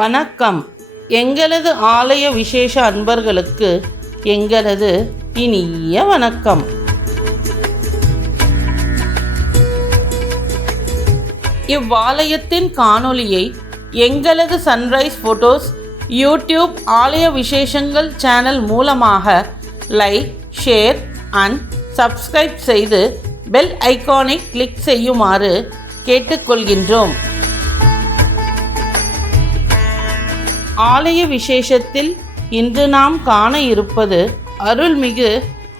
வணக்கம். எங்களது ஆலய விசேஷ அன்பர்களுக்கு எங்களது இனிய வணக்கம். இவ்வாலயத்தின் காணொளியை எங்களது சன்ரைஸ் ஃபோட்டோஸ் யூடியூப் ஆலய விசேஷங்கள் சேனல் மூலமாக லைக், ஷேர் அண்ட் சப்ஸ்கிரைப் செய்து பெல் ஐகானை கிளிக் செய்யுமாறு கேட்டுக்கொள்கின்றோம். ஆலய விசேஷத்தில் இன்று நாம் காண இருப்பது அருள்மிகு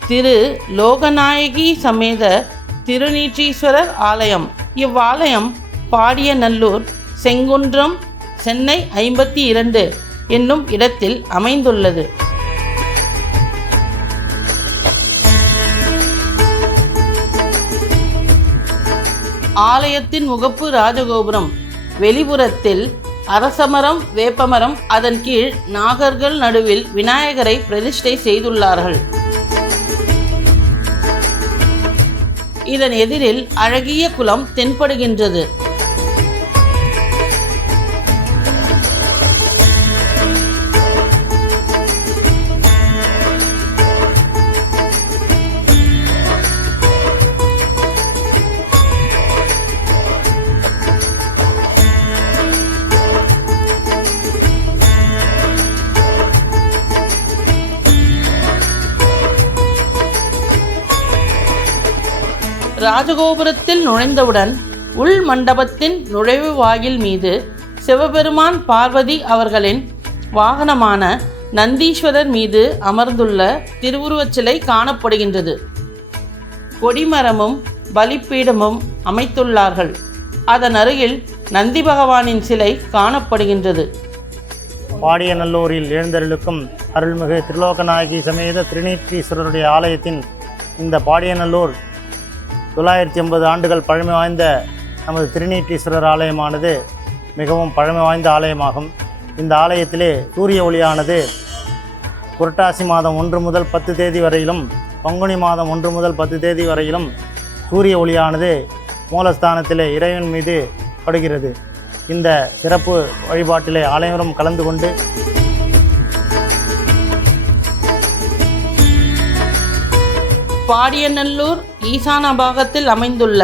திரு லோகநாயகி சமேத திருநீற்றீஸ்வரர் ஆலயம். இவ்வாலயம் பாடியநல்லூர், செங்குன்றம், சென்னை 52 என்னும் இடத்தில் அமைந்துள்ளது. ஆலயத்தின் முகப்பு ராஜகோபுரம். வெளிப்புறத்தில் அரசமரம், வேப்பமரம், அதன் கீழ் நாகர்கள் நடுவில் விநாயகரை பிரதிஷ்டை செய்துள்ளார்கள். இதன் எதிரில் அழகிய குளம் தென்படுகின்றது. ராஜகோபுரத்தில் நுழைந்தவுடன் உள் மண்டபத்தின் நுழைவு வாயில் மீது சிவபெருமான், பார்வதி அவர்களின் வாகனமான நந்தீஸ்வரர் மீது அமர்ந்துள்ள திருவுருவச் சிலை காணப்படுகின்றது. கொடிமரமும் பலிப்பீடமும் அமைத்துள்ளார்கள். அதன் அருகில் நந்தி பகவானின் சிலை காணப்படுகின்றது. பாடியநல்லூரில் எழுந்தருளுக்கும் அருள்மிகு திருலோகநாயகி சமேத திருநீற்றீஸ்வரருடைய ஆலயத்தின் இந்த பாடியநல்லூர் 980 ஆண்டுகள் பழமை வாய்ந்த நமது திருநீற்றீஸ்வரர் ஆலயமானது மிகவும் பழமை வாய்ந்த ஆலயமாகும். இந்த ஆலயத்திலே சூரிய ஒளியானது புரட்டாசி மாதம் 1 முதல் 10 தேதி வரையிலும், பங்குனி மாதம் 1 முதல் 10 தேதி வரையிலும் சூரிய ஒளியானது மூலஸ்தானத்திலே இறைவன் மீது படுகிறது. இந்த சிறப்பு வழிபாட்டிலே அனைவரும் கலந்து கொண்டு பாடியநல்லூர் ஈசான பாகத்தில் அமைந்துள்ள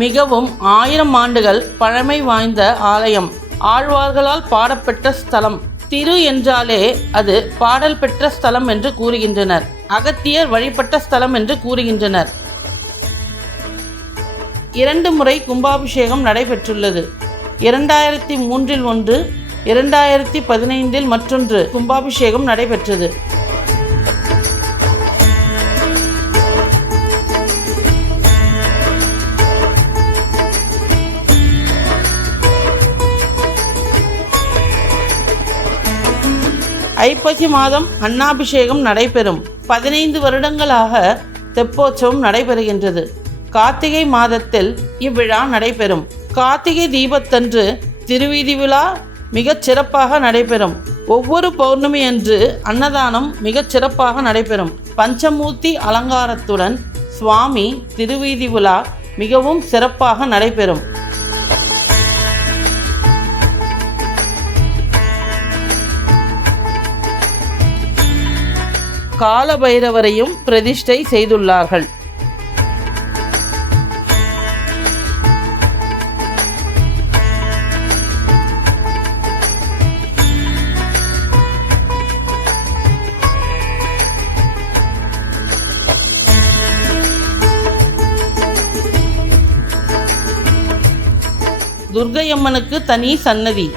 மிகவும் 1000 ஆண்டுகள் பழமை வாய்ந்த ஆலயம். ஆழ்வார்களால் பாடப்பெற்ற ஸ்தலம். திரு என்றாலே அது பாடல் பெற்ற ஸ்தலம் என்று கூறுகின்றனர். அகத்தியர் வழிபட்ட ஸ்தலம் என்று கூறுகின்றனர். 2 முறை கும்பாபிஷேகம் நடைபெற்றுள்ளது. 2003இல் ஒன்று, 2015இல் மற்றொன்று கும்பாபிஷேகம் நடைபெற்றது. ஐப்பசி மாதம் அன்னாபிஷேகம் நடைபெறும். 15 வருடங்களாக தெப்போற்சவம் நடைபெறுகின்றது. கார்த்திகை மாதத்தில் இவ்விழா நடைபெறும். கார்த்திகை தீபத்தன்று திருவீதி விழா மிகச் சிறப்பாக நடைபெறும். ஒவ்வொரு பௌர்ணமி அன்று அன்னதானம் மிகச் சிறப்பாக நடைபெறும். பஞ்சமூர்த்தி அலங்காரத்துடன் சுவாமி திருவீதி விழா மிகவும் சிறப்பாக நடைபெறும். கால பைரவரையும் பிரதிஷ்டை செய்துள்ளார்கள். துர்க்கையம்மனுக்கு தனி சன்னதி.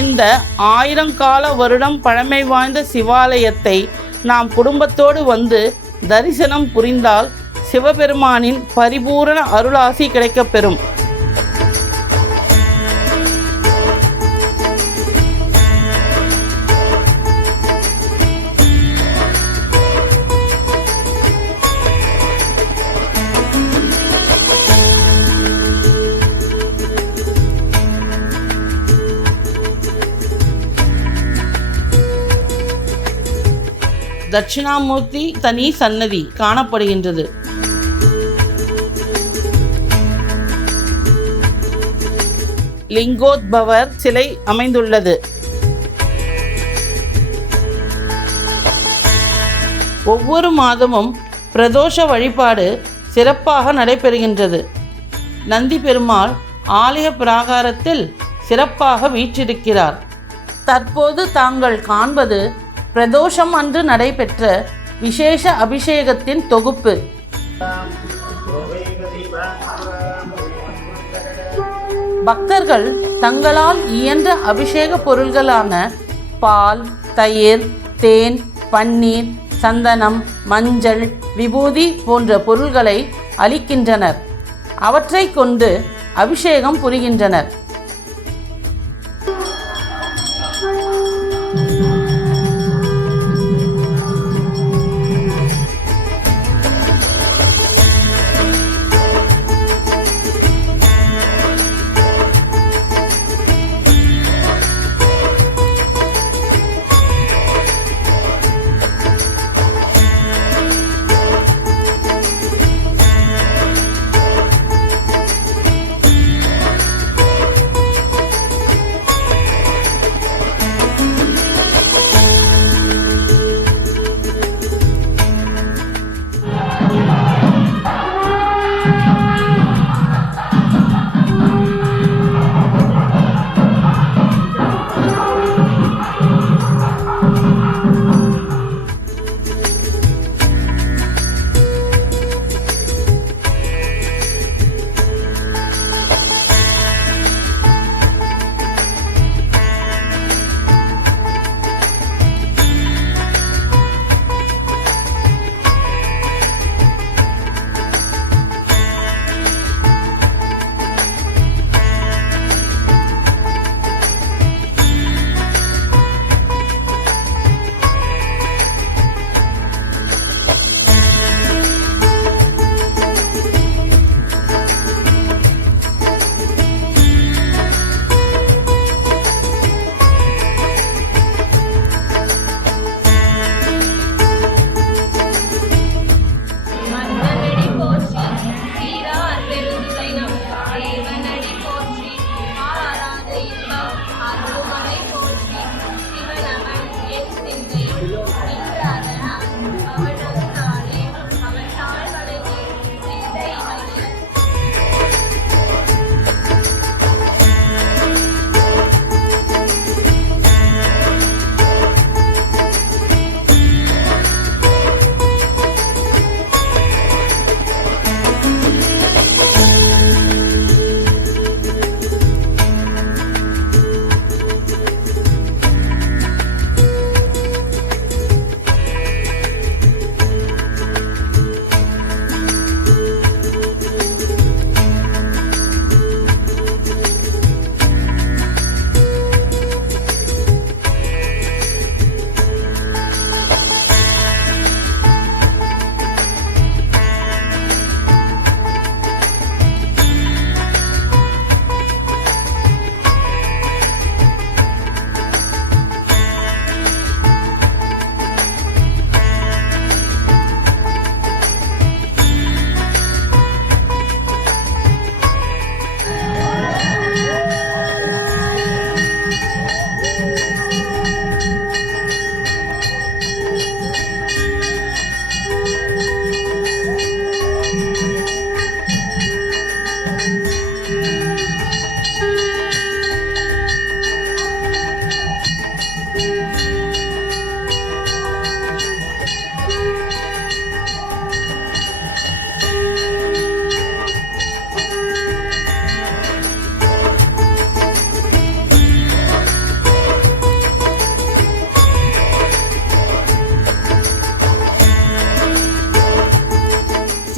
இந்த 1000 கால வருடம் பழமை வாய்ந்த சிவாலயத்தை நாம் குடும்பத்தோடு வந்து தரிசனம் புரிந்தால் சிவபெருமானின் பரிபூரண அருளாசி கிடைக்கப்பெறும். தட்சிணாமூர்த்தி தனி சன்னதி காணப்படுகின்றது. லிங்கோத்பவர் சிலை அமைந்துள்ளது. ஒவ்வொரு மாதமும் பிரதோஷ வழிபாடு சிறப்பாக நடைபெறுகின்றது. நந்தி பெருமாள் ஆலய பிராகாரத்தில் சிறப்பாக வீற்றிருக்கிறார். தற்போது தாங்கள் காண்பது பிரதோஷம் அன்று நடைபெற்ற விசேஷ அபிஷேகத்தின் தொகுப்பு. பக்தர்கள் தங்களால் இயன்ற அபிஷேக பொருள்களான பால், தயிர், தேன், பன்னீர், சந்தனம், மஞ்சள், விபூதி போன்ற பொருள்களை அளிக்கின்றனர். அவற்றை கொண்டு அபிஷேகம் புரிகின்றனர்.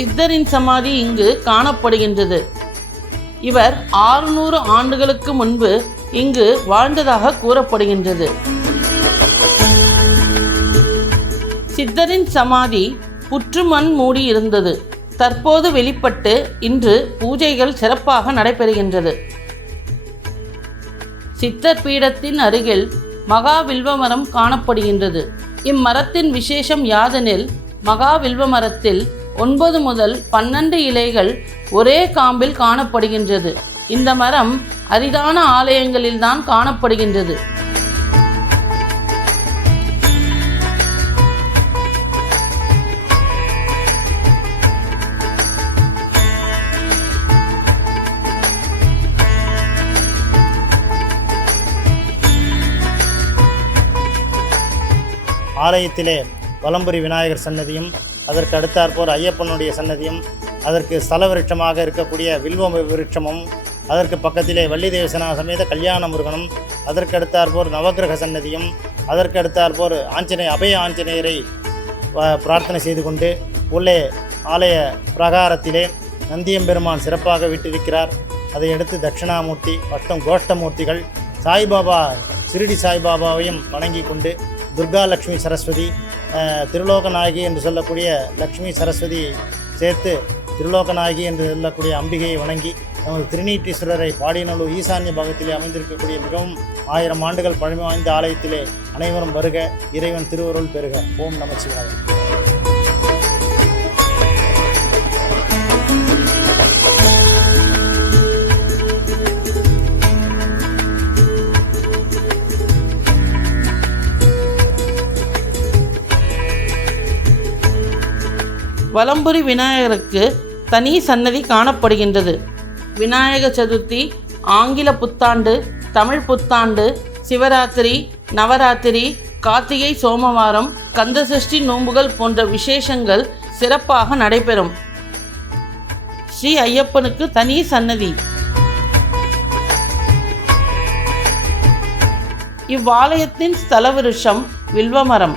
சித்தரின் சமாதி இங்கு காணப்படுகின்றது. இவர் 600 ஆண்டுகளுக்கு முன்பு இங்கு வாழ்ந்ததாக கூறப்படுகின்றது. சித்தரின் சமாதி புற்றுமண் மூடி இருந்தது. தற்போது வெளிப்பட்டு இன்று பூஜைகள் சிறப்பாக நடைபெறுகின்றது. சித்தர் பீடத்தின் அருகில் மகா வில்வ மரம் காணப்படுகின்றது. இம்மரத்தின் விசேஷம் யாதெனில் மகா வில்வ மரத்தில் 9 முதல் 12 இலைகள் ஒரே காம்பில் காணப்படுகின்றது. இந்த மரம் அரிதான ஆலயங்களில்தான் காணப்படுகின்றது. ஆலயத்திலே வலம்புரி விநாயகர் சன்னதியும், அதற்கு அடுத்தாற்போர் ஐயப்பனுடைய சன்னதியும், அதற்கு ஸ்தல விருட்சமாக இருக்கக்கூடிய வில்வ விருட்சமும், அதற்கு பக்கத்திலே வள்ளி தேவசனா சமேத கல்யாண முருகனும், அதற்கு அடுத்தாற்போர் நவக்கிரக சன்னதியும், அதற்கு அடுத்தாற்போர் அபய ஆஞ்சநேயரை பிரார்த்தனை செய்து கொண்டு உள்ளே ஆலய பிரகாரத்திலே நந்தியம்பெருமான் சிறப்பாக விட்டிருக்கிறார். அதையடுத்து தட்சிணாமூர்த்தி மற்றும் கோஷ்டமூர்த்திகள், சாய்பாபா சிறுடி சாய்பாபாவையும் வணங்கி கொண்டு துர்கா லக்ஷ்மி சரஸ்வதி, திருலோகநாயகி என்று சொல்லக்கூடிய லக்ஷ்மி சரஸ்வதி சேர்த்து திருலோகநாயகி என்று சொல்லக்கூடிய அம்பிகையை வணங்கி நமது திருநீற்றீஸ்வரரை பாடியநல்லூர் ஈசான்ய பாகத்திலே அமைந்திருக்கக்கூடிய மிகவும் 1000 ஆண்டுகள் பழமை வாய்ந்த ஆலயத்திலே அனைவரும் வருக, இறைவன் திருவருள் பெறுக. ஓம் நமச்சிவாய. வலம்புரி விநாயகருக்கு தனி சன்னதி காணப்படுகின்றது. விநாயக சதுர்த்தி, ஆங்கில புத்தாண்டு, தமிழ் புத்தாண்டு, சிவராத்திரி, நவராத்திரி, கார்த்திகை சோமவாரம், கந்தசஷ்டி நோன்புகள் போன்ற விசேஷங்கள் சிறப்பாக நடைபெறும். ஸ்ரீ ஐயப்பனுக்கு தனி சன்னதி. இவ்வாலயத்தின் ஸ்தல விருட்சம் வில்வமரம்.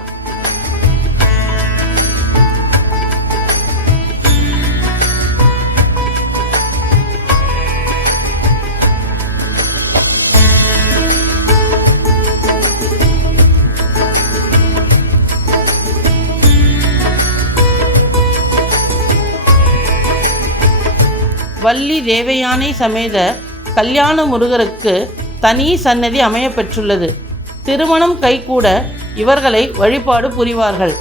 வள்ளி தேவயானை சமேத கல்யாண முருகருக்கு தனி சன்னதி அமைய பெற்றுள்ளது. திருமணம் கைகூட இவர்களை வழிபாடு புரிவார்கள்.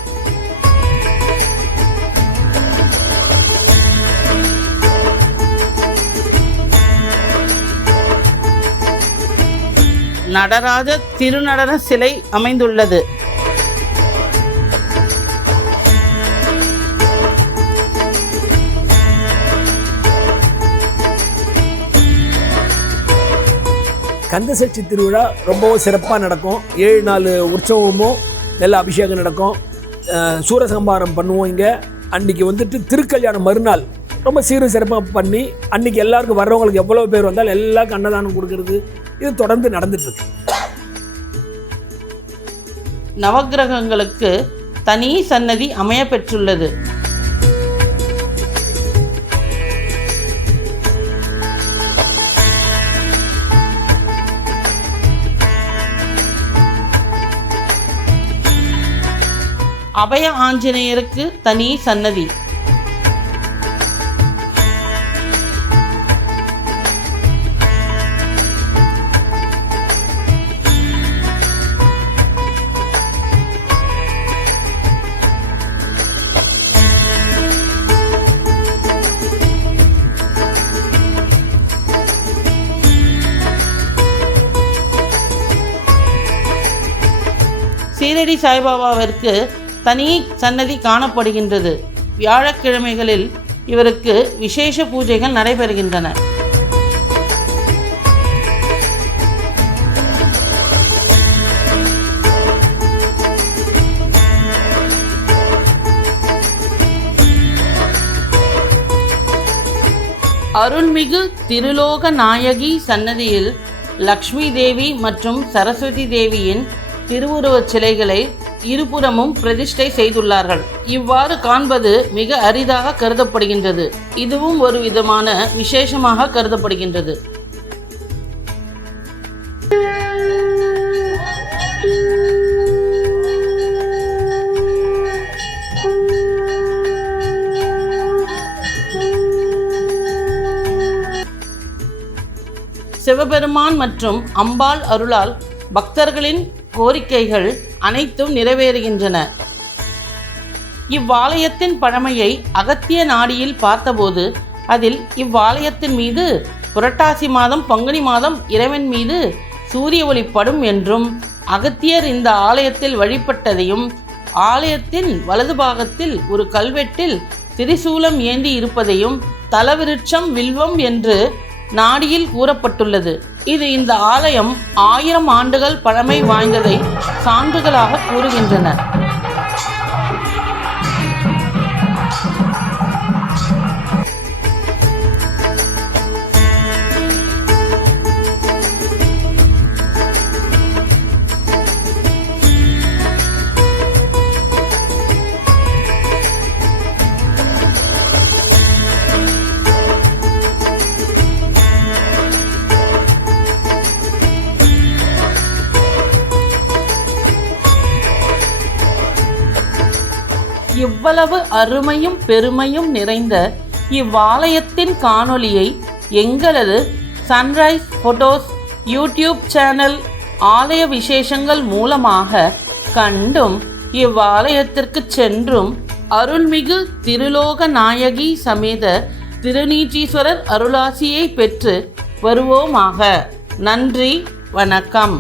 நடராஜ திருநடன சிலை அமைந்துள்ளது. கந்தசஷ்டி திருவிழா ரொம்பவும் சிறப்பாக நடக்கும். 7 நாள் உற்சவமும் நல்ல அபிஷேகம் நடக்கும். சூரசம்பாரம் பண்ணுவோம். இங்கே அன்றைக்கி வந்துட்டு திருக்கல்யாணம் மறுநாள் ரொம்ப சீரும் சிறப்பாக பண்ணி அன்றைக்கி எல்லாருக்கும் வர்றவங்களுக்கு எவ்வளோ பேர் வந்தாலும் எல்லாருக்கும் அன்னதானம் கொடுக்கறது இது தொடர்ந்து நடந்துட்டுருக்கு. நவக்கிரகங்களுக்கு தனி சன்னதி அமைய பெற்றுள்ளது. அபய ஆஞ்சநேயருக்கு தனி சன்னதி. சீரடி சாய்பாபாவிற்கு தனி சன்னதி காணப்படுகின்றது. வியாழக்கிழமைகளில் இவருக்கு விசேஷ பூஜைகள் நடைபெறுகின்றன. அருள்மிகு திருலோக நாயகி சன்னதியில் லக்ஷ்மி தேவி மற்றும் சரஸ்வதி தேவியின் திருவுருவச் சிலைகளை இருபுறமும் பிரதிஷ்டை செய்துள்ளார்கள். இவ்வாறு காண்பது மிக அரிதாக கருதப்படுகின்றது. இதுவும் ஒரு விதமான விசேஷமாக கருதப்படுகின்றது. சிவபெருமான் மற்றும் அம்பாள் அருளால் பக்தர்களின் கோரிக்கைகள் அனைத்தும் நிறைவேறுகின்றன. இவ்வாலயத்தின் பழமையை அகத்திய நாடியில் பார்த்தபோது அதில் இவ்வாலயத்தின் மீது புரட்டாசி மாதம் பங்குனி மாதம் இறைவன் மீது சூரிய ஒளி படும் என்றும், அகத்தியர் இந்த ஆலயத்தில் வழிபட்டதையும், ஆலயத்தின் வலது பாகத்தில் ஒரு கல்வெட்டில் திரிசூலம் ஏந்தி இருப்பதையும், தலவிருட்சம் வில்வம் என்று நாடியில் கூறப்பட்டுள்ளது. இது இந்த ஆலயம் 1000 ஆண்டுகள் பழமை வாய்ந்ததை சான்றுகளாக கூறுகின்றன. இவ்வளவு அருமையும் பெருமையும் நிறைந்த இவ்வாலயத்தின் காணொளியை எங்களது சன்ரைஸ் ஃபோட்டோஸ் யூடியூப் சேனல் ஆலய விசேஷங்கள் மூலமாக கண்டும், இவ்வாலயத்திற்கு சென்றும் அருள்மிகு திருலோக நாயகி சமேத திருநீற்றீஸ்வரர் அருளாசியை பெற்று வருவோமாக. நன்றி, வணக்கம்.